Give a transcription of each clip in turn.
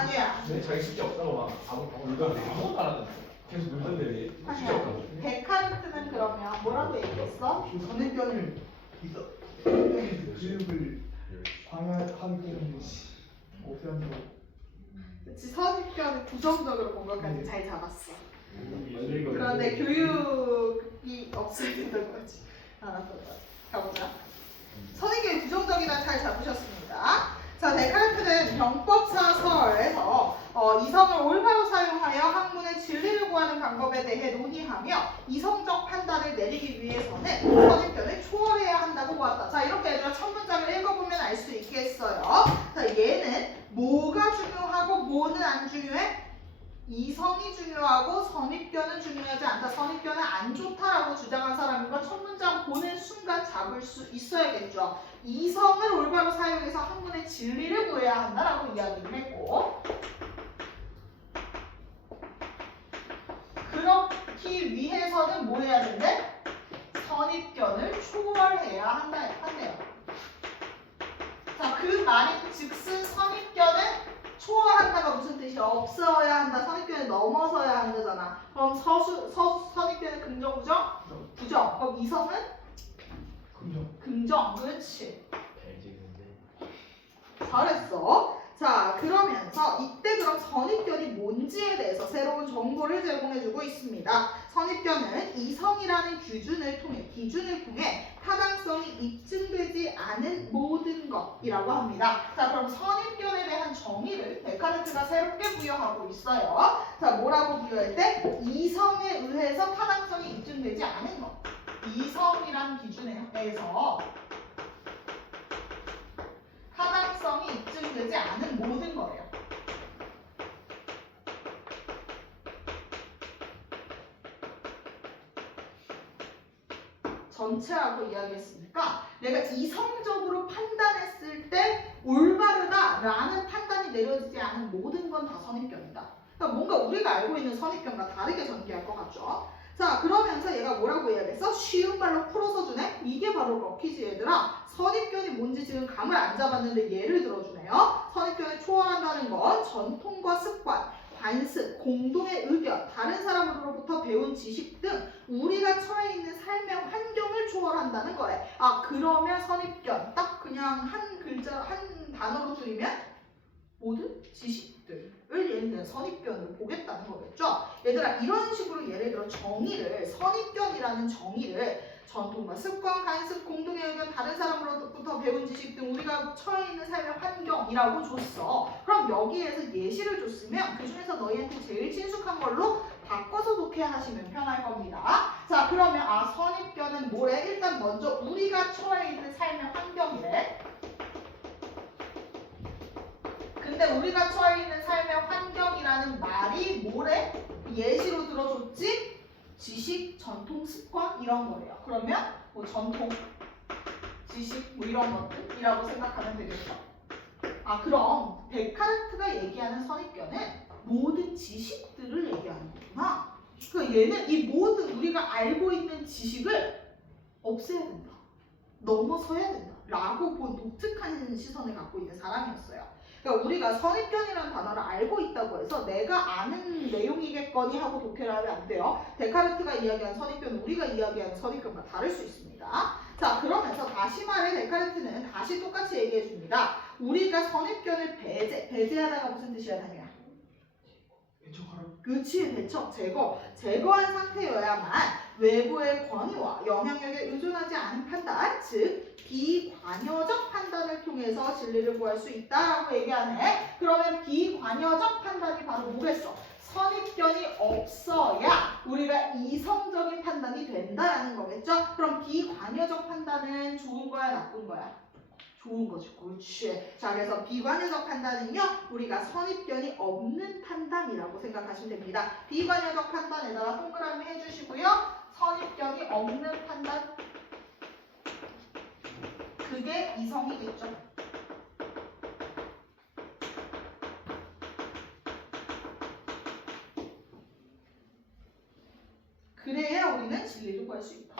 한유야. 네, 자기 숙제 없다고 막 아무것도 안 하던데. 계속 놀던데 숙제 한유야. 없다고. 데카르트는 그러면 뭐라고 얘기했어? 선입견을 교육을 방해하기 때문에 없애한다고. 그치, 선입견을 부정적으로 본 것까지 잘 잡았어. 그런데 그런데 교육이 없어야 된다는 거지. 알았어. 가보자. 선입견이 부정적이다 잘 잡으셨습니다. 자, 데카르트는 병법사설에서 이성을 올바로 사용하여 학문의 진리를 구하는 방법에 대해 논의하며 이성적 판단을 내리기 위해서는 선입견을 초월해야 한다고 보았다. 자, 이렇게 얘들아 첫 문장을 읽어보면 알 수 있겠어요. 자, 얘는 뭐가 중요하고 뭐는 안 중요해? 이성이 중요하고 선입견은 중요하지 않다. 선입견은 안 좋다라고 주장한 사람이고 첫 문장 보는 순간 잡을 수 있어야겠죠. 이성을 올바로 사용해서 학문의 진리를 구해야 한다라고 이야기를 했고, 그렇기 위해서는 뭐 해야 된대? 선입견을 초월해야 한대요. 자, 그 말인 즉슨 선입견은 초월한다가 무슨 뜻이야? 없어야 한다. 선입견을 넘어서야 한다잖아. 그럼 선입견은 긍정, 부정? 부정. 그럼 이성은? 긍정. 그렇지. 잘했어. 자, 그러면서 이때 그럼 선입견이 뭔지에 대해서 새로운 정보를 제공해주고 있습니다. 선입견은 이성이라는 기준을 통해 타당성이 입증되지 않은 모든 것이라고 합니다. 자, 그럼 선입견에 대한 정의를 데카르트가 새롭게 부여하고 있어요. 자, 뭐라고 부여할 때? 이성에 의해서 타당성이 입증되지 않은 것. 이성이란 기준에서 타당성이 입증되지 않은 모든 거예요. 전체하고 이야기했으니까 내가 이성적으로 판단했을 때 올바르다라는 판단이 내려지지 않은 모든 건 다 선입견이다. 그러니까 뭔가 우리가 알고 있는 선입견과 다르게 전개할 것 같죠. 자, 그러면서 얘가 뭐라고 이야기했어? 쉬운 말로 풀어서 주네? 이게 바로 럭키지 얘들아. 선입견이 뭔지 지금 감을 안 잡았는데 예를 들어주네요. 선입견을 초월한다는 건 전통과 습관, 관습, 공동의 의견, 다른 사람으로부터 배운 지식 등 우리가 처해 있는 삶의 환경을 초월한다는 거래. 아, 그러면 선입견 딱 그냥 한 글자, 한 단어로 줄이면 모든 지식들을 예를 들어 선입견으로 보겠다는 거겠죠. 얘들아, 이런 식으로 예를 들어 정의를, 선입견이라는 정의를 전통과 습관, 관습, 공동의 의견, 다른 사람으로부터 배운 지식 등 우리가 처해 있는 삶의 환경이라고 줬어. 그럼 여기에서 예시를 줬으면 그 중에서 너희한테 제일 친숙한 걸로 바꿔서 독해하시면 편할 겁니다. 자, 그러면 선입견은 뭐래? 일단 먼저 우리가 처해 있는 삶의 환경이래. 근데 우리가 처해 있는 삶의 환경이라는 말이 뭐래? 예시로 들어줬지? 지식, 전통, 습관 이런 거예요. 그러면 뭐 전통, 지식 뭐 이런 것들이라고 생각하면 되겠죠. 아, 그럼 데카르트가 얘기하는 선입견은 모든 지식들을 얘기하는 거구나. 그러니까 얘는 이 모든 우리가 알고 있는 지식을 없애야 된다. 넘어서야 된다. 라고 본 독특한 시선을 갖고 있는 사람이었어요. 그러니까 우리가 선입견이라는 단어를 알고 있다고 해서 내가 아는 내용이겠거니 하고 독해를 하면 안 돼요. 데카르트가 이야기한 선입견은 우리가 이야기하는 선입견과 다를 수 있습니다. 자, 그러면서 다시 말해 데카르트는 다시 똑같이 얘기해 줍니다. 우리가 선입견을 배제하다가 무슨 뜻이야, 다니야? 그치, 배척, 제거한 상태여야만 외부의 권위와 영향력에 의존하지 않은 판단, 즉 비관여적 판단을 통해서 진리를 구할 수 있다라고 얘기하네. 그러면 비관여적 판단이 바로 뭐겠어? 선입견이 없어야 우리가 이성적인 판단이 된다라는 거겠죠? 그럼 비관여적 판단은 좋은 거야, 나쁜 거야? 좋은 거죠. 그렇지. 자, 그래서 비관여적 판단은요, 우리가 선입견이 없는 판단이라고 생각하시면 됩니다. 비관여적 판단에다가 동그라미 해주시고요. 선입견이 없는 판단, 그게 이성이겠죠. 그래야 우리는 진리를 구할 수 있다.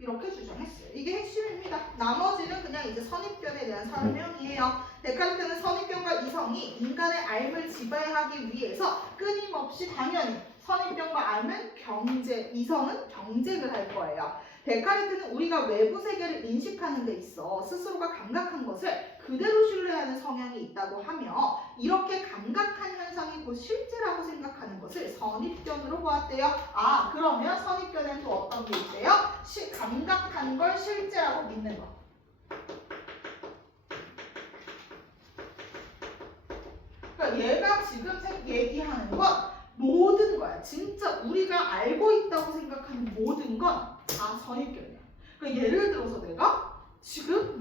이렇게 주장했어요. 이게 핵심입니다. 나머지는 그냥 이제 선입견에 대한 설명이에요. 데카르트는 선입견과 이성, 이성이 인간의 삶을 지배하기 위해서 끊임없이 당연히 선입견과 알면 이성은 경쟁을 할 거예요. 데카르트는 우리가 외부 세계를 인식하는 데 있어 스스로가 감각한 것을 그대로 신뢰하는 성향이 있다고 하며 이렇게 감각한 현상이 곧 실제라고 생각하는 것을 선입견으로 보았대요. 아, 그러면 선입견에는 또 어떤 게 있대요? 감각한 걸 실제라고 믿는 거. 그러니까 얘가 지금 얘기하는 건 모든 거야. 진짜 우리가 알고 있다고 생각하는 모든 건 다 선입견이야. 그러니까 예를 들어서 내가 지금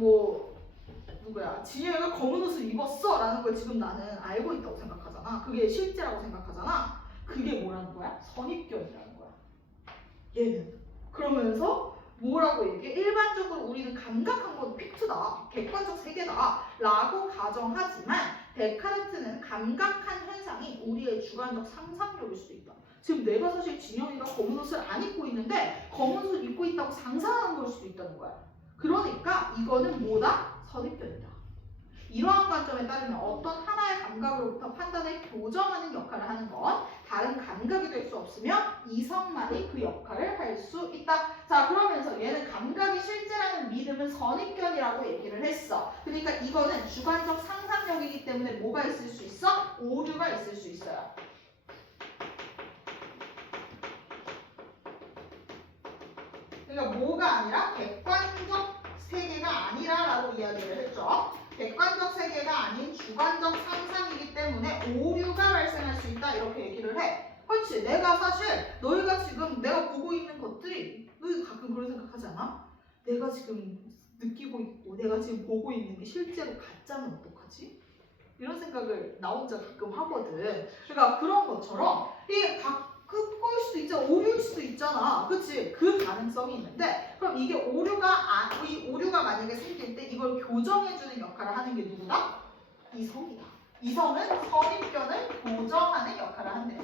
진영이가 검은 옷을 입었어 라는 걸 지금 나는 알고 있다고 생각하잖아. 그게 실제라고 생각하잖아. 그게 뭐라는 거야? 선입견이라는 거야. 얘는. 그러면서 뭐라고 얘기해? 일반적으로 우리는 감각한 건 픽트다, 객관적 세계다 라고 가정하지만 데카르트는 감각한 현상이 우리의 주관적 상상력일 수도 있다. 지금 내가 사실 진영이가 검은 옷을 안 입고 있는데 검은 옷을 입고 있다고 상상하는 걸 수도 있다는 거야. 그러니까 이거는 뭐다? 선입견이다. 이러한 관점에 따르면 어떤 하나의 감각으로부터 판단을 교정하는 역할을 하는 건 다른 감각이 될 수 없으며 이성만이 그 역할을 할 수 있다. 자, 그러면서 얘는 감각이 실제라는 믿음은 선입견이라고 얘기를 했어. 그러니까 이거는 주관적 상상력이기 때문에 뭐가 있을 수 있어? 오류가 있을 수 있어요. 그러니까 뭐가 아니라 객관적 세계가 아니라라고 이야기를 했죠. 객관적 세계가 아닌 주관적 상상이기 때문에 오류가 발생할 수 있다 이렇게 얘기를 해. 그렇지. 내가 사실 너희가 지금 내가 보고 있는 것들이 너희 가끔 그런 생각하지 않아? 내가 지금 느끼고 있고 내가 지금 보고 있는 게 실제로 가짜면 어떡하지? 이런 생각을 나 혼자 가끔 하거든. 그러니까 그런 것처럼 이게 그거일 수도 있잖아. 오류일 수도 있잖아. 그치? 그 가능성이 있는데 그럼 이게 이 오류가 만약에 생길 때 이걸 교정해주는 역할을 하는 게 누구다? 이성이다. 이성은 선입견을 교정하는 역할을 한대.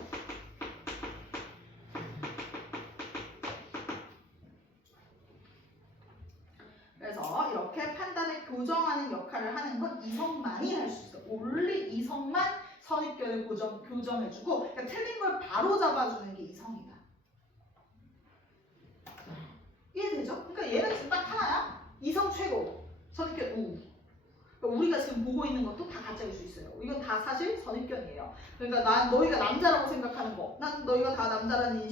그래서 이렇게 판단을 교정하는 역할을 하는 건 이성만이 할 수 있어. 올리 이성만 선입견을 교정해주고 그러니까 틀린 걸 바로 잡아주는 게 이성이다. 이해되죠? 그러니까 얘는 지금 딱 하나야. 이성 최고, 선입견 우. 그러니까 우리가 지금 보고 있는 것도 다 가짜일 수 있어요. 이건 다 사실 선입견이에요. 그러니까 너희가 남자라고 생각하는 거, 난 너희가 다 남자라는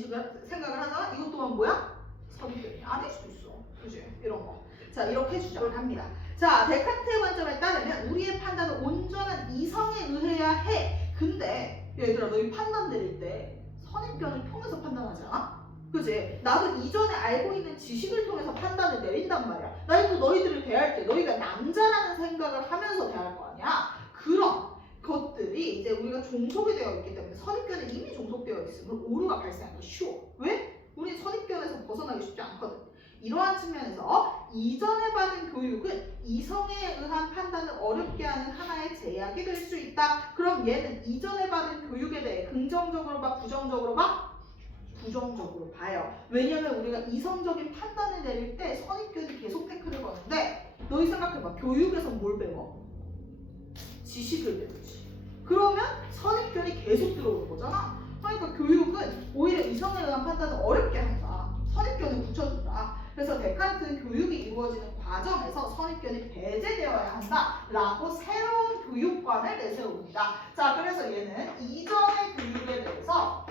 생각을 하잖아. 이것 또한 뭐야? 선입견이야. 아닐 수도 있어. 그지? 이런 거. 자, 이렇게 주장을 합니다. 자, 데카르트의 관점에 따르면 우리의 판단은 온전한 이성에 의해야 해. 근데 얘들아, 너희 판단 내릴 때 선입견을 통해서 판단하지 않아? 그치? 나도 이전에 알고 있는 지식을 통해서 판단을 내린단 말이야. 나도 너희들을 대할 때 너희가 남자라는 생각을 하면서 대할 거 아니야? 그런 것들이 이제 우리가 종속이 되어 있기 때문에 선입견에 이미 종속되어 있으면 오류가 발생하기 쉬워. 왜? 우리 선입견에서 벗어나기 쉽지 않거든. 이러한 측면에서 이전에 받은 교육은 이성에 의한 판단을 어렵게 하는 하나의 제약이 될 수 있다. 그럼 얘는 이전에 받은 교육에 대해 긍정적으로 봐, 부정적으로 봐? 부정적으로 봐요. 왜냐면 우리가 이성적인 판단을 내릴 때 선입견이 계속 태클을 거는데 너희 생각해봐. 교육에서 뭘 배워? 지식을 배우지. 그러면 선입견이 계속 들어오는 거잖아. 그러니까 교육은 오히려 이성에 의한 판단을 어렵게 한다. 선입견을 붙여준다. 그래서 데카르트는 교육이 이루어지는 과정에서 선입견이 배제되어야 한다라고 새로운 교육관을 내세웁니다. 자, 그래서 얘는 이전의 교육에 대해서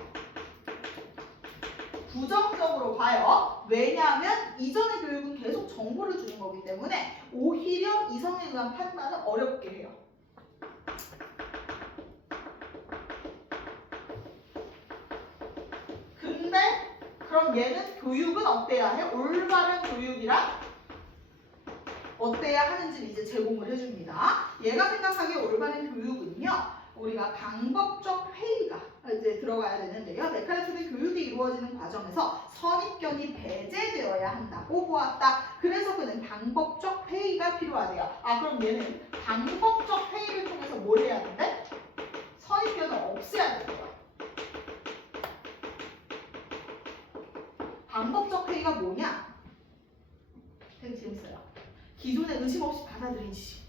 부정적으로 봐요. 왜냐하면 이전의 교육은 계속 정보를 주는 거기 때문에 오히려 이성에 의한 판단을 어렵게 해요. 근데 그럼 얘는 교육은 어때야 해? 올바른 교육이랑 어때야 하는지를 이제 제공을 해줍니다. 얘가 생각하기에 올바른 교육은요. 우리가 방법적 회의가 이제 들어가야 되는데요. 데카르트는 교육이 이루어지는 과정에서 선입견이 배제되어야 한다고 보았다. 그래서 그는 방법적 회의가 필요하대요. 아, 그럼 얘는 방법적 회의를 통해서 뭘 해야 되는데? 선입견을 없애야 돼요. 방법적 회의가 뭐냐? 되게 재밌어요. 기존에 의심 없이 받아들인 지식.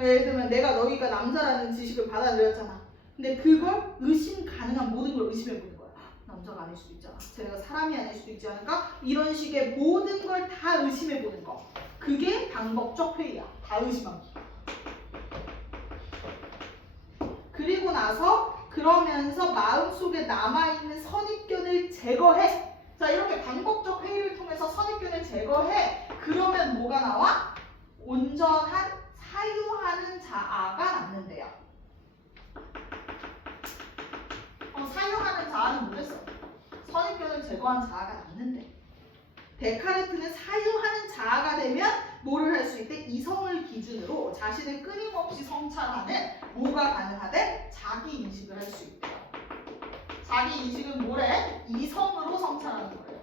예를 들면 내가 너희가 남자라는 지식을 받아들였잖아. 근데 그걸 의심 가능한 모든 걸 의심해보는 거야. 남자가 아닐 수도 있잖아. 쟤네가 사람이 아닐 수도 있지 않을까? 이런 식의 모든 걸 다 의심해보는 거. 그게 방법적 회의야. 다 의심하기. 그리고 나서 그러면서 마음속에 남아있는 선입견을 제거해. 자, 이렇게 방법적 회의를 통해서 선입견을 제거해. 그러면 뭐가 나와? 온전한 사유하는 자아가 남는데요. 사유하는 자아는 뭐겠어? 선입견을 제거한 자아가 남는데. 데카르트는 사유하는 자아가 되면 뭐를 할 수 있대? 이성을 기준으로 자신을 끊임없이 성찰하는 뭐가 가능하대? 자기인식을 할 수 있대요. 자기인식은 뭐래? 이성으로 성찰하는 거예요.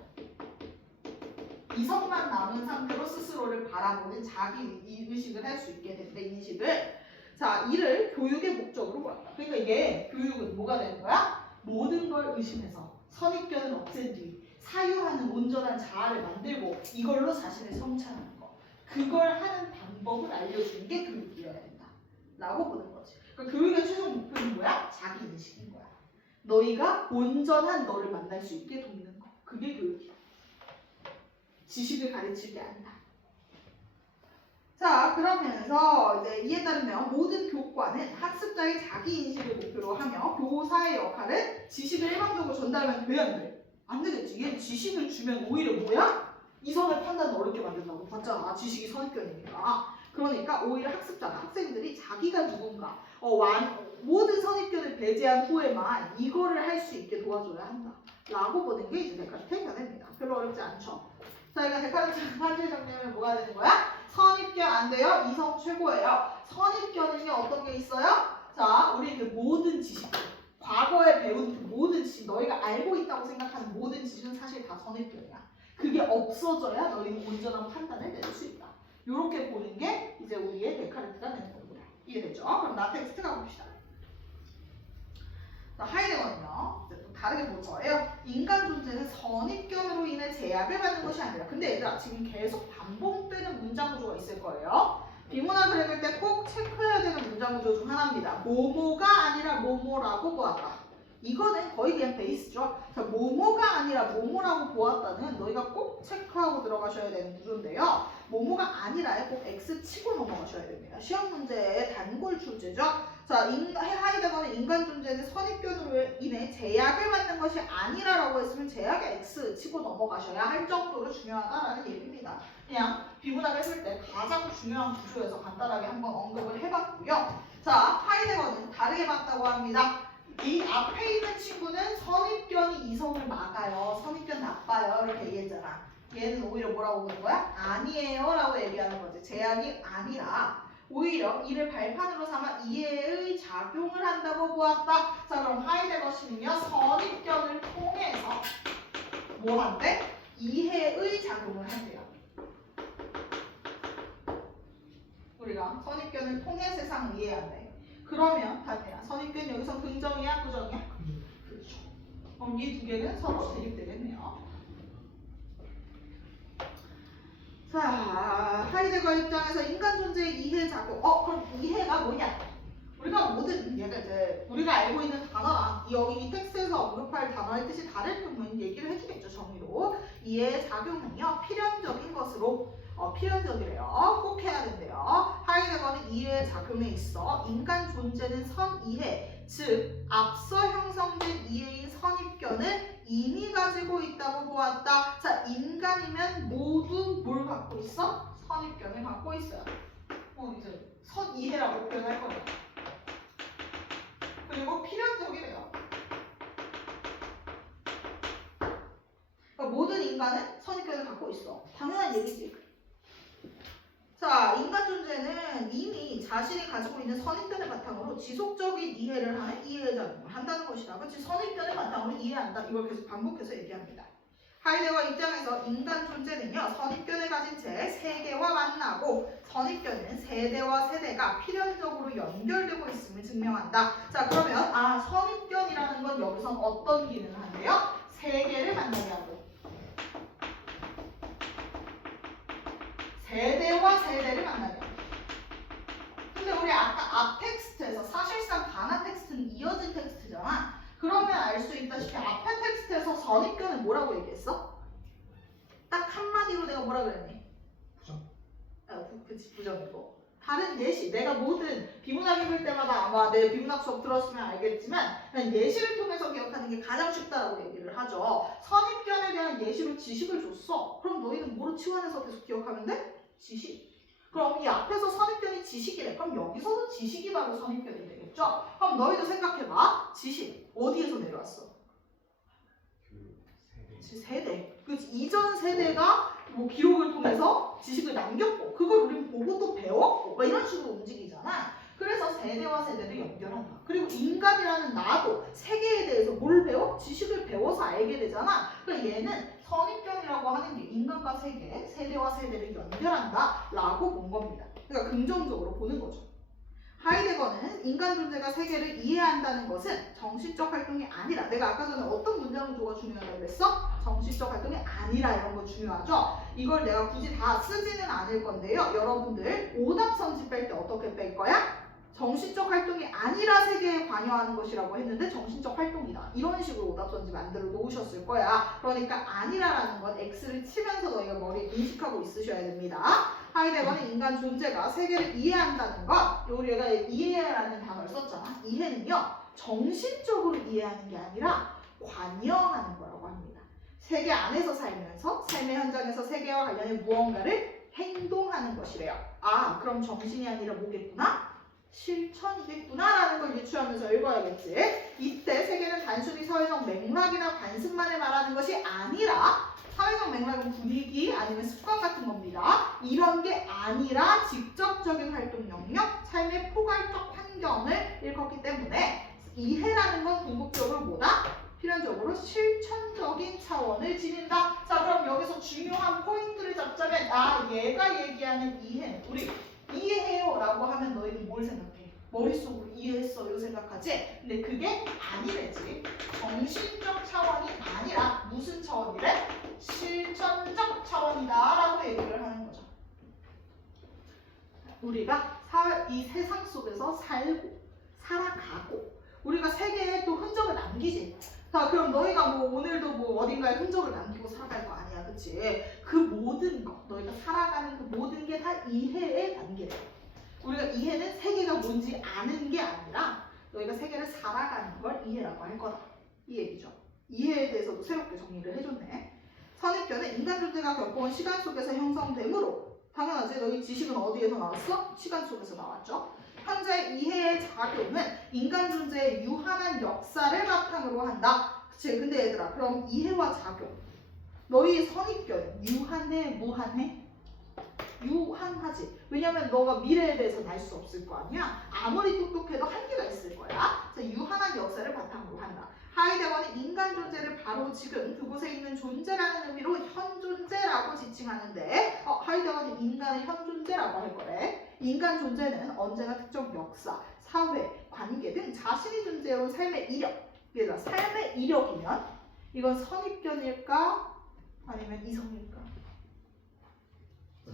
이성만 남은 상태로 스스로를 바라보는 자기의식을 할 수 있게 된대, 인식을. 자, 이를 교육의 목적으로 보았다. 그러니까 이게 교육은 뭐가 되는 거야? 모든 걸 의심해서 선입견을 없앤 뒤 사유하는 온전한 자아를 만들고 이걸로 자신을 성찰하는 거. 그걸 하는 방법을 알려주는 게 교육이어야 된다. 라고 보는 거지. 그러니까 교육의 최종 목표는 뭐야? 자기인식인 거야. 너희가 온전한 너를 만날 수 있게 돕는 거. 그게 교육이야. 지식을 가르칠 게 아니다. 자, 그러면서 이제 이에 따르면 모든 교과는 학습자의 자기인식을 목표로 하며 교사의 역할은 지식을 일방적으로 전달하면 돼, 안 돼? 안 되겠지. 얘 지식을 주면 오히려 뭐야? 이성의 판단을 어렵게 만든다고 봤잖아. 지식이 선입견이니까. 그러니까 오히려 학습자가, 학생들이 자기가 누군가 모든 선입견을 배제한 후에만 이거를 할 수 있게 도와줘야 한다. 라고 보는 게 이제 데카르트의 견해입니다. 별로 어렵지 않죠. 자, 이거 데카르트 한 줄 정리하면 뭐가 되는 거야? 선입견 안 돼요. 이성 최고예요. 선입견은요, 어떤 게 있어요? 자, 우리 그 모든 지식들, 과거에 배운 그 모든 지식, 너희가 알고 있다고 생각하는 모든 지식은 사실 다 선입견이야. 그게 없어져야 너희는 온전한 판단을 내릴 수 있다. 이렇게 보는 게 이제 우리의 데카르트가 되는 겁니다. 이해됐죠? 그럼 라텍스트 가봅시다. 자, 하이데거는요, 이제 또 다르게 볼 거예요. 인간 존재는 선입견으로 인해 제약을 받는 것이 아니라. 근데 얘들아, 지금 계속 반복되는 문장 구조가 있을 거예요. 비문학을 읽을 때 꼭 체크해야 되는 문장 구조 중 하나입니다. 뭐뭐가 아니라 뭐뭐라고 보았다. 이거는 거의 그냥 베이스죠. 자, 뭐뭐가 아니라 뭐뭐라고 보았다는 너희가 꼭 체크하고 들어가셔야 되는 구조인데요. 뭐뭐가 아니라에 꼭 X 치고 넘어가셔야 됩니다. 시험 문제의 단골 출제죠. 자, 하이데거는 인간 존재는 선입견으로 인해 제약을 받는 것이 아니라라고 했으면 제약의 X 치고 넘어가셔야 할 정도로 중요하다라는 얘기입니다. 그냥 비문학을 쓸 때 가장 중요한 구조에서 간단하게 한번 언급을 해봤고요. 자, 하이데거는 다르게 봤다고 합니다. 이 앞에 있는 친구는 선입견이 이성을 막아요. 선입견 나빠요. 이렇게 얘기했잖아. 얘는 오히려 뭐라고 보는 거야? 아니에요 라고 얘기하는 거지. 제약이 아니라 오히려 이를 발판으로 삼아 이해의 작용을 한다고 보았다. 자, 그럼 하이데거 씨는요, 선입견을 통해서 뭐 한대? 이해의 작용을 한대요. 우리가 선입견을 통해 세상을 이해한대. 그러면 답이야. 선입견 여기서 긍정이야, 부정이야? 그렇죠. 그럼 이 두 개는 서로 대립되겠네요. 자, 하이데거 입장에서 인간 존재의 이해 작용. 그럼 이해가 뭐냐? 우리가 모든 얘가 이제 우리가 알고 있는 단어랑 여기 이 텍스트에서 언급할 단어의 뜻이 다를 경우는 얘기를 해주겠죠, 정의로. 이해의 작용은요, 필연적인 것으로 필연적이래요. 꼭 해야 된대요. 하이데거는 이해의 작용에 있어 인간 존재는 선이해, 즉 앞서 형성된 이해인 선입견을 이미 가지고 있다고 보았다. 자, 인간이면 모두 뭘 갖고 있어? 선입견을 갖고 있어요. 이제 선이해라고 표현할 거예요. 그리고 필연적이래요. 그러니까 모든 인간은 선입견을 갖고 있어. 당연한 얘기지. 자, 인간 존재는 이미 자신이 가지고 있는 선입견을 바탕으로 지속적인 이해를 하는 이해의 작용을 한다는 것이다. 그렇지? 선입견을 바탕으로 이해한다. 이걸 계속 반복해서 얘기합니다. 하이데거 입장에서 인간 존재는요, 선입견을 가진 채 세계와 만나고 선입견은 세대와 세대가 필연적으로 연결되고 있음을 증명한다. 자, 그러면 선입견이라는 건 여기서 어떤 기능을 한대요? 세계를 만나게 하고 세대와 세대를 만나게 하고. 근데 우리 그래 아까 앞 텍스트에서 사실상 단어 텍스트는 이어진 텍스트잖아. 그러면 알 수 있다시피 앞에 텍스트에서 선입견을 뭐라고 얘기했어? 딱 한마디로 내가 뭐라 그랬니? 부정. 그치 부정이고. 다른 예시, 내가 모든 비문학 읽을 때마다 아마 내 비문학 수업 들었으면 알겠지만 그냥 예시를 통해서 기억하는 게 가장 쉽다라고 얘기를 하죠. 선입견에 대한 예시로 지식을 줬어. 그럼 너희는 뭐로 치환해서 계속 기억하면 돼? 지식. 그럼 이 앞에서 선입견이 지식이래. 그럼 여기서도 지식이 바로 선입견이 되겠죠? 그럼 너희도 생각해봐. 지식 어디에서 내려왔어? 세대. 그치? 이전 세대가 뭐 기록을 통해서 지식을 남겼고 그걸 우리는 보고 또 배웠고 막 이런 식으로 움직이잖아. 그래서 세대와 세대를 연결한다. 그리고 인간이라는 나도 세계에 대해서 뭘 배워? 지식을 배워서 알게 되잖아. 그러니까 얘는 선입견이라고 하는 게 인간과 세계, 세대와 세대를 연결한다 라고 본 겁니다. 그러니까 긍정적으로 보는 거죠. 하이데거는 인간 존재가 세계를 이해한다는 것은 정신적 활동이 아니라, 내가 아까 전에 어떤 문장 구조가 중요하다고 그랬어? 정신적 활동이 아니라 이런 거 중요하죠? 이걸 내가 굳이 다 쓰지는 않을 건데요. 여러분들 오답선지 뺄 때 어떻게 뺄 거야? 정신적 활동이 아니라 세계에 관여하는 것이라고 했는데 정신적 활동이다. 이런 식으로 오답선지 만들어 놓으셨을 거야. 그러니까 아니라라는 건 X를 치면서 너희가 머리에 인식하고 있으셔야 됩니다. 하이데거는 인간 존재가 세계를 이해한다는 것, 우리가 이해라는 단어를 썼잖아. 이해는요, 정신적으로 이해하는 게 아니라 관여하는 거라고 합니다. 세계 안에서 살면서 삶의 현장에서 세계와 관련된 무언가를 행동하는 것이래요. 아, 그럼 정신이 아니라 뭐겠구나? 실천이겠구나라는 걸 유추하면서 읽어야겠지. 이때 세계는 단순히 사회적 맥락이나 관습만을 말하는 것이 아니라, 사회적 맥락은 분위기 아니면 습관 같은 겁니다. 이런 게 아니라 직접적인 활동 영역, 삶의 포괄적 환경을 일컫기 때문에 이해라는 건 궁극적으로 뭐다? 필연적으로 실천적인 차원을 지닌다. 자, 그럼 여기서 중요한 포인트를 잡자면, 아, 얘가 얘기하는 이해, 우리 이해해요 라고 하면 너희는 뭘 생각해? 머릿속으로 이해했어요 생각하지? 근데 그게 아니래지. 정신적 차원이 아니라 무슨 차원이래? 실천적 차원이다 라고 얘기를 하는 거죠. 우리가 이 세상 속에서 살고 살아가고 우리가 세계에 또 흔적을 남기지. 자, 그럼 너희가 뭐 오늘도 뭐 어딘가에 흔적을 남기고 살아갈 거 아니야, 그치? 그 모든 거, 너희가 살아가는 그 모든 게 다 이해의 단계래. 우리가 이해는 세계가 뭔지 아는 게 아니라 너희가 세계를 살아가는 걸 이해라고 할 거다. 이 얘기죠. 이해에 대해서도 새롭게 정리를 해줬네. 선입견은 인간 존재가 겪어온 시간 속에서 형성되므로, 당연하지. 너희 지식은 어디에서 나왔어? 시간 속에서 나왔죠. 현재 이해의 작용은 인간 존재의 유한한 역사를 바탕으로 한다. 그치? 근데 얘들아, 그럼 이해와 작용, 너희 선입견 유한해, 무한해? 유한하지. 왜냐면 너가 미래에 대해서 알 수 없을 거 아니야. 아무리 똑똑해도 한계가 있을 거야. 그래서 유한한 역사를 바탕으로 한다. 하이데거는 인간 존재를 바로 지금 그곳에 있는 존재라는 의미로 현존재라고 지칭하는데, 하이데거는 인간의 현존재라고 할 거래. 인간 존재는 언제나 특정 역사, 사회, 관계 등 자신이 존재해온 삶의 이력, 얘들아, 삶의 이력이면 이건 선입견일까? 아니면 이성일까?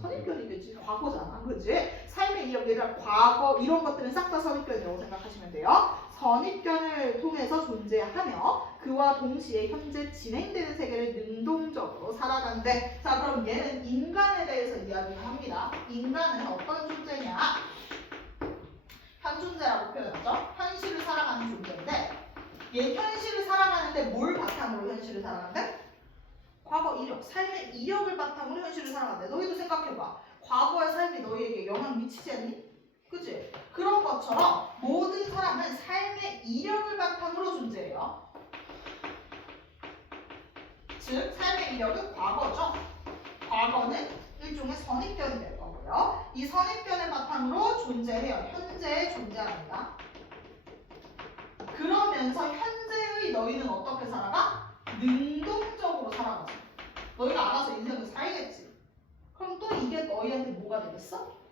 선입견이겠지. 과거잖아. 그지? 삶의 이력, 얘들아, 과거 이런 것들은 싹 다 선입견이라고 생각하시면 돼요. 선입견을 통해서 존재하며 그와 동시에 현재 진행되는 세계를 능동적으로 살아간대. 자, 그럼 얘는 인간에 대해서 이야기를 합니다. 인간은 어떤 존재냐? 현존재라고 표현하죠. 현실을 살아가는 존재인데, 얘 현실을 살아가는데 뭘 바탕으로 현실을 살아간대? 과거 이력, 삶의 이력을 바탕으로 현실을 살아간대. 너희도 생각해봐. 과거의 삶이 너희에게 영향 미치지 않니? 그치? 그런 것처럼 모든 사람은 삶의 이력을 바탕으로 존재해요. 즉, 삶의 이력은 과거죠. 과거는 일종의 선입견이 될 거고요. 이 선입견을 바탕으로 존재해요. 현재에 존재합니다. 그러면서 현재의 너희는 어떻게 살아가? 능동적으로 살아가죠. 너희가 알아서 인생을 살겠지. 그럼 또 이게 너희한테 뭐가 되겠어?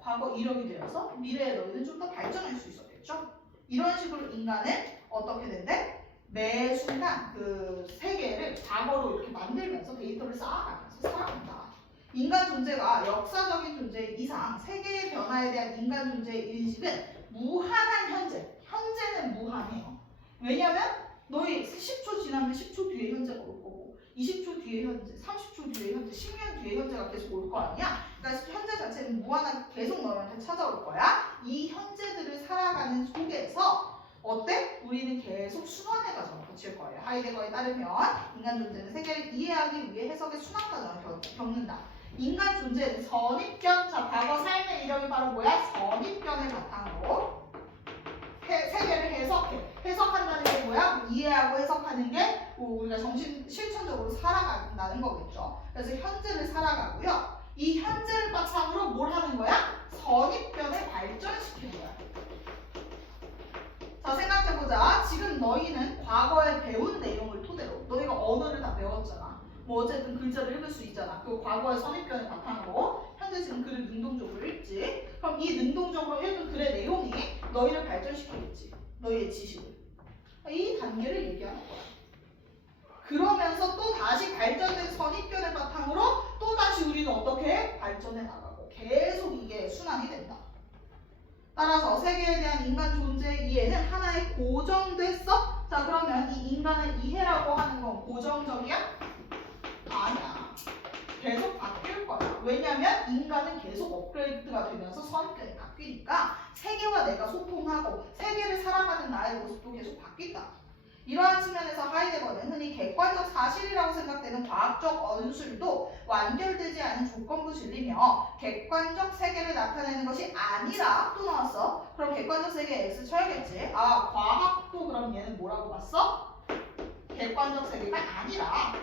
과거 이력이 되어서 미래에 너희는 좀 더 발전할 수 있었겠죠? 이런 식으로 인간은 어떻게 된대? 매 순간 그 세계를 과거로 이렇게 만들면서 데이터를 쌓아가면서 살아간다. 인간 존재가 역사적인 존재 이상 세계의 변화에 대한 인간 존재의 인식은 무한한 현재는 무한해요. 왜냐면 너희 10초 지나면 10초 뒤에 현재가 올 거고 20초 뒤에 현재, 30초 뒤에 현재, 10년 뒤에 현재가 계속 올 거 아니야? 그러니까 현재 자체는 무한하게 계속 너희한테 찾아올 거야. 이 현재들을 살아가는 속에서 어때? 우리는 계속 순환의 과정을 거칠 거예요. 하이데거에 따르면 인간 존재는 세계를 이해하기 위해 해석의 순환 과정을 겪는다. 인간 존재는 선입견, 자 과거 삶의 이력이 바로 뭐야? 선입견을 바탕으로 세계를 해석한다는 게 뭐야? 이해하고 해석하는 게 우리가 실천적으로 살아간다는 거겠죠. 그래서 현재를 살아가고요. 이 현재를 바탕으로 뭘 하는 거야? 선입견을 발전시키는 거야. 자 생각해보자. 지금 너희는 과거에 배운 내용을 토대로 너희가 언어를 다 배웠잖아. 뭐 어쨌든 글자를 읽을 수 있잖아. 그 과거의 선입견을 바탕으로 현재 지금 글을 능동적으로 읽지. 그럼 이 능동적으로 읽은 글의 내용이 너희를 발전시키겠지. 너희의 지식을. 이 단계를 얘기하는 거야. 그러면서 또 다시 발전된 선입견을 바탕으로 또 다시 우리는 어떻게 발전해 나가고 계속 이게 순환이 된다. 따라서 세계에 대한 인간 존재의 이해는 하나의 고정됐어? 자 그러면 이 인간을 이해라고 하는 건 고정적이야? 아니야. 계속 바뀔 거야. 왜냐면 인간은 계속 업그레이드가 되면서 선입견이 바뀌니까 세계와 내가 소통하고 세계를 살아가는 나의 모습도 계속 바뀐다. 이러한 측면에서 하이데거는 흔히 객관적 사실이라고 생각되는 과학적 언술도 완결되지 않은 조건부 진리며 객관적 세계를 나타내는 것이 아니라 또 나왔어. 그럼 객관적 세계 X 쳐야겠지. 아 과학도 그럼 얘는 뭐라고 봤어? 객관적 세계가 아니라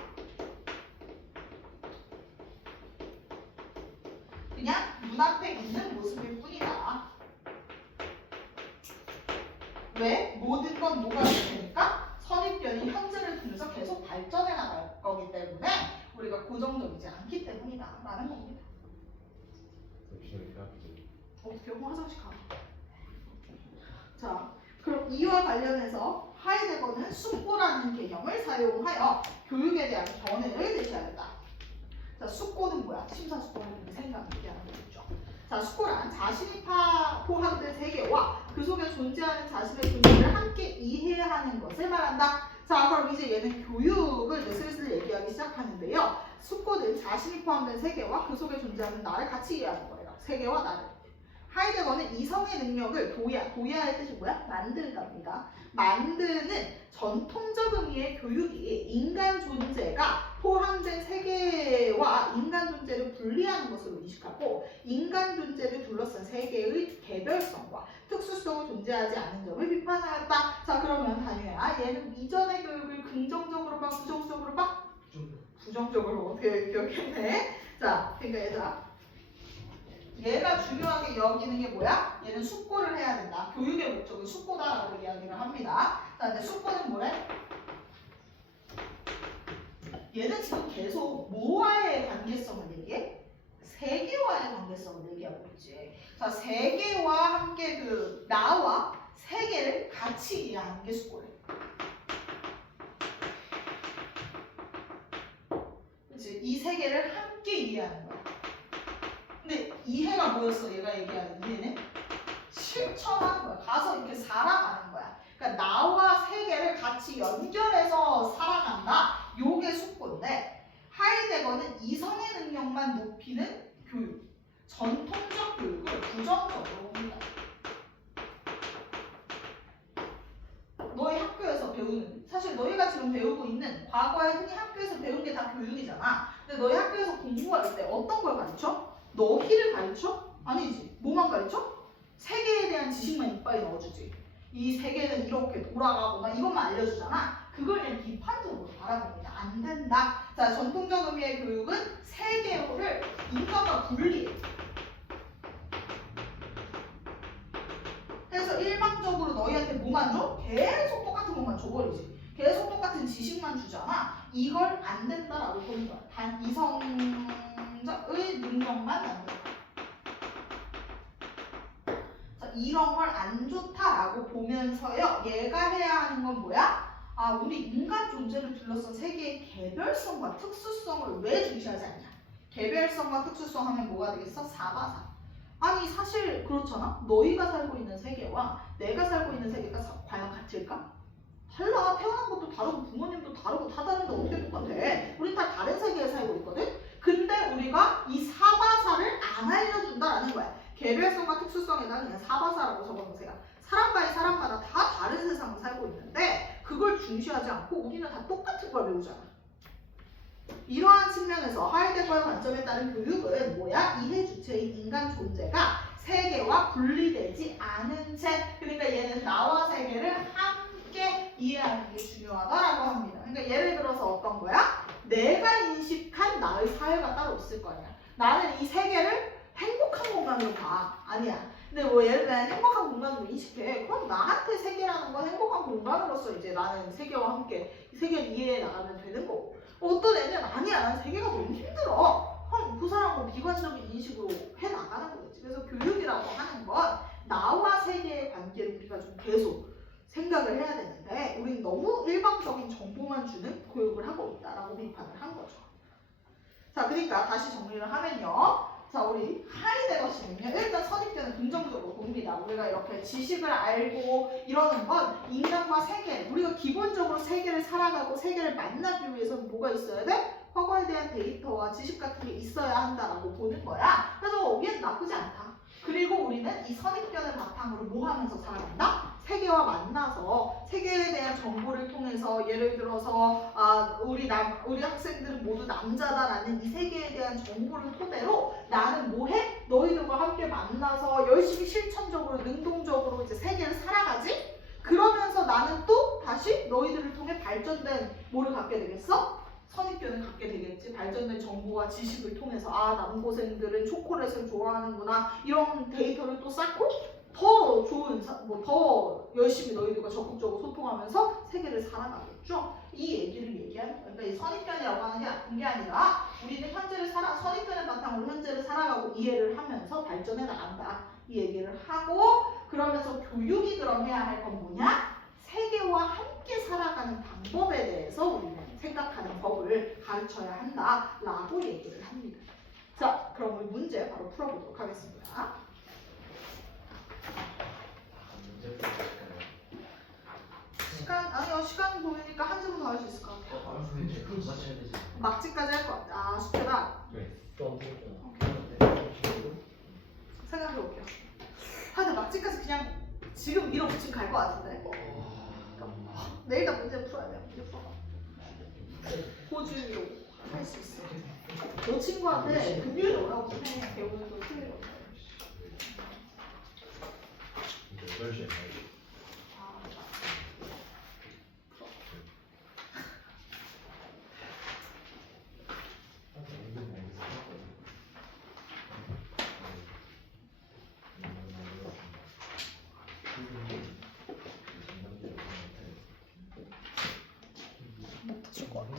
그냥 눈앞에 있는 모습일 뿐이다. 왜? 모든 건 뭐가 될 테니까? 선입견이 현재를 통해서 계속 발전해 나갈 거기 때문에 우리가 고정적이지 않기 때문이다 라는 겁니다. 어떻게 화장실 가? 자, 그럼 이와 관련해서 하이데거는 숙고라는 개념을 사용하여 교육에 대한 견해를 제시하였다. 자, 숙고는 뭐야? 심사숙고하는 생각 얘기하는 거죠. 자, 숙고란 자신이 포함된 세계와 그 속에 존재하는 자신의 존재를 함께 이해하는 것을 말한다. 자, 그럼 이제 얘는 교육을 슬슬 얘기하기 시작하는데요. 숙고는 자신이 포함된 세계와 그 속에 존재하는 나를 같이 이해하는 거예요. 세계와 나를. 하이데거는 이성의 능력을 도야의 뜻이 뭐야? 만들다입니다. 만드는 전통적 의미의 교육이 인간 존재가 포함된 세계와 인간 존재를 분리하는 것으로 인식하고 인간 존재를 둘러싼 세계의 개별성과 특수성을 존재하지 않는 점을 비판하였다. 자 그러면 다니야 얘는 이전의 교육을 긍정적으로 봐? 부정적으로 봐? 부정적으로 어떻게 기억했네? 자 그러니까 얘가 중요하게 여기는 게 뭐야? 얘는 숙고를 해야 된다. 교육의 목적은 숙고다라고 이야기를 합니다. 자, 근데 숙고는 뭐래? 얘는 지금 계속 뭐와의 관계성을 얘기해? 세계와의 관계성을 얘기하고 있지. 자, 세계와 함께 그 나와 세계를 같이 이해하는 게 숙고래. 그치? 이 세계를 함께 이해하는 거야. 근데 이해가 뭐였어? 얘가 얘기하는 이해는? 실천하는 거야. 가서 이렇게 살아가는 거야. 그러니까 나와 세계를 같이 연결해서 살아간다. 요게 숙고인데 하이데거는 이성의 능력만 높이는 교육, 전통적 교육을 부정적으로 봅니다. 너희 학교에서 배우는 사실 너희가 지금 배우고 있는 과거에 흔히 학교에서 배운 게 다 교육이잖아. 근데 너희 학교에서 공부할 때 어떤 걸 가르쳐? 너희를 가르쳐? 아니지. 뭐만 가르쳐? 세계에 대한 지식만 이빨에 넣어주지. 이 세계는 이렇게 돌아가고 막 이것만 알려주잖아. 그걸 그냥 비판적으로 바라봅니다. 안 된다. 자, 전통적 의미의 교육은 세계를 인간과 분리해. 그래서 일방적으로 너희한테 뭐만 줘? 계속 똑같은 것만 줘버리지. 계속 똑같은 지식만 주잖아. 이걸 안 된다라고 보는 거야. 단 이성적의 능력만 만들어. 자, 이런 걸 안 좋다라고 보면서요. 얘가 해야 하는 건 뭐야? 아, 우리 인간 존재를 둘러싼 세계의 개별성과 특수성을 왜 중시하지 않냐? 개별성과 특수성 하면 뭐가 되겠어? 4바4. 아니 사실 그렇잖아. 너희가 살고 있는 세계와 내가 살고 있는 세계가 과연 같을까? 달라. 태어난 것도 다르고 부모님도 다르고 다 다른데 어떻게 똑같아? 우린 다 다른 세계에 살고 있거든? 근데 우리가 이 4바4를 안 알려준다라는 거야. 개별성과 특수성에다 그냥 4바4라고 적어놓으세요. 사람마다 다 다른 세상을 살고 있는데 그걸 중시하지 않고 우리는 다 똑같은 걸 배우잖아. 이러한 측면에서 하이데거의 관점에 따른 교육은 뭐야? 이해 주체인 인간 존재가 세계와 분리되지 않은 채, 그러니까 얘는 나와 세계를 함께 이해하는 게 중요하다라고 합니다. 그러니까 예를 들어서 어떤 거야? 내가 인식한 나의 사회가 따로 있을 거 아니야. 나는 이 세계를 행복한 공간으로 봐. 아니야. 근데 뭐 예를 들면 행복한 공간으로 인식해. 그럼 나한테 세계라는 건 행복한 공간으로서 이제 나는 세계와 함께 세계를 이해해 나가면 되는 거고. 어떤 애는 아니야. 난 세계가 너무 힘들어. 그럼 그 사람은 비관적인 인식으로 해 나가는 거겠지. 그래서 교육이라고 하는 건 나와 세계의 관계를 우리가 좀 계속 생각을 해야 되는데 우리는 너무 일방적인 정보만 주는 교육을 하고 있다라고 비판을 한 거죠. 자, 그러니까 다시 정리를 하면요. 자, 우리 하이데거 씨는요. 일단 선입견을 긍정적으로 봅니다. 우리가 이렇게 지식을 알고 이러는 건 인간과 세계, 우리가 기본적으로 세계를 살아가고 세계를 만나기 위해서는 뭐가 있어야 돼? 과거에 대한 데이터와 지식 같은 게 있어야 한다라고 보는 거야. 그래서 얘는 나쁘지 않다. 그리고 우리는 이 선입견을 바탕으로 뭐 하면서 살아간다? 세계와 만나서 세계에 대한 정보를 통해서 예를 들어서 우리 학생들은 모두 남자다라는 이 세계에 대한 정보를 토대로 나는 뭐해? 너희들과 함께 만나서 열심히 실천적으로 능동적으로 이제 세계를 살아가지? 그러면서 나는 또 다시 너희들을 통해 발전된 뭐를 갖게 되겠어? 선입견을 갖게 되겠지. 발전된 정보와 지식을 통해서 남고생들은 초콜릿을 좋아하는구나 이런 데이터를 또 쌓고 더 좋은 더 열심히 너희들과 적극적으로 소통하면서 세계를 살아가겠죠. 이 얘기를 얘기하는 거예요. 그러니까 이 선입견이라고 하는 게 아니라 우리는 선입견을 바탕으로 현재를 살아가고 이해를 하면서 발전해 나간다. 이 얘기를 하고 그러면서 교육이 그럼 해야 할 건 뭐냐? 세계와 함께 살아가는 방법에 대해서 우리는 생각하는 법을 가르쳐야 한다라고 얘기를 합니다. 자, 그럼 우리 문제 바로 풀어보도록 하겠습니다. 시간 보이니까 한 질문 더 할 수 있을 것 같아요. 막지까지 할 것 같아. 숙제다. 네. 생각해 볼게요. 근데 막지까지 그냥 지금 밀어붙이면 갈 것 같은데. 내일 다 문제 풀어야 돼. 문제 풀어봐. 호주로 할 수 있어. 너 친구한테 금요일에 오라고 좀 해. 배우는 거 토요일에 오라고. 8시에 못 붙일 것 같아.